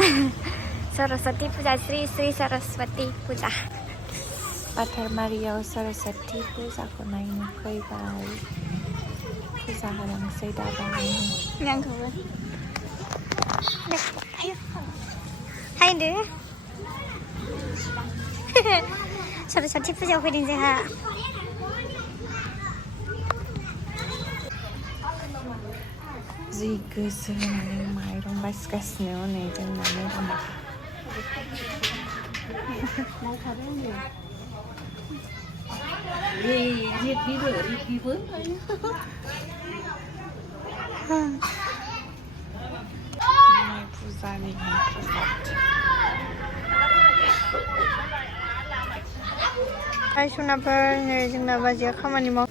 सरस्वती पूजा श्री श्री सरस्वती पूजा बाथारमारियाव सरस्वती फुजाखौ नायनो फैबाय फुजा होलांसै दा बाहाय आंखौबो हायदो सरस्वती फुजायाव फैदों जोंहा जि गोसो होनानै माइरं बासिगासिनो हनै जोंना मेदामा फुजानि हाय सनाफोर नै जोंना बाजैया खामानि माव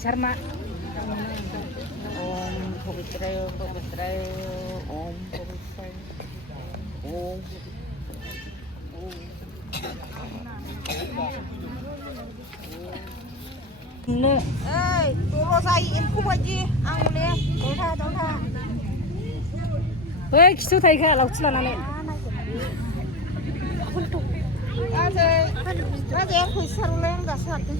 Sarma Om Pavitra Pavitra Om Pavitra Om Nè ê cô say em không phải gì ăn nè đâu tha ê kisu thầy kha lọc chila nè 아제 그 사람을 가서 왔대.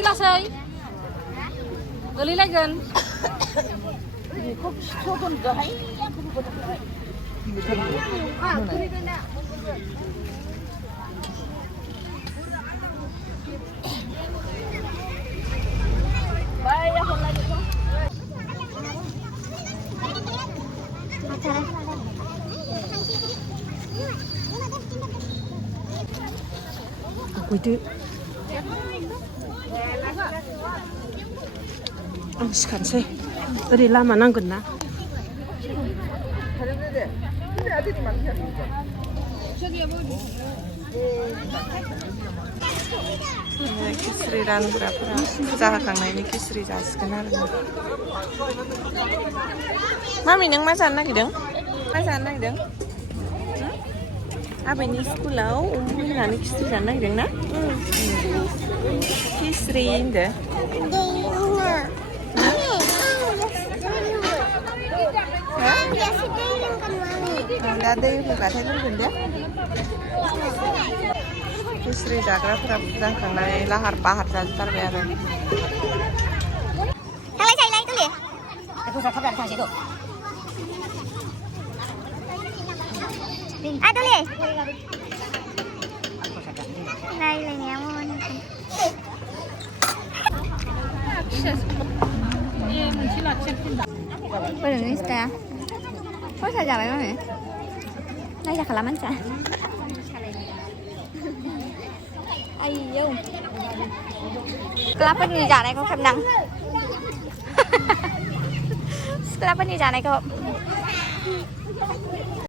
Lasai beli lagi kok soton gahai aku itu 시간세 어디 라면 안 건나 키스리 라는구라프라 부자 강나이니 키스리 자스긴 하르네 마미 नों मा जानो नागिरदों मा जानो नागिरदों आबैनि स्कुलाव होनानै खिस्रि जानो नागिरदों ना खिस्रि होनदो दा दै होबाथाय लोंगोन दे खिस्रि जाग्राफोरा जाखांनानै लाहार फाहार जाजोबथारबाय आरो थांलाय थांलाय तुले aku sakit kan situ ah tuले đây là nhà mon bây giờ Insta có sao giờ vậy không hả đây là khả lắm anh chả ai vô kenapa nih jalan kok kendang kenapa nih jalan kok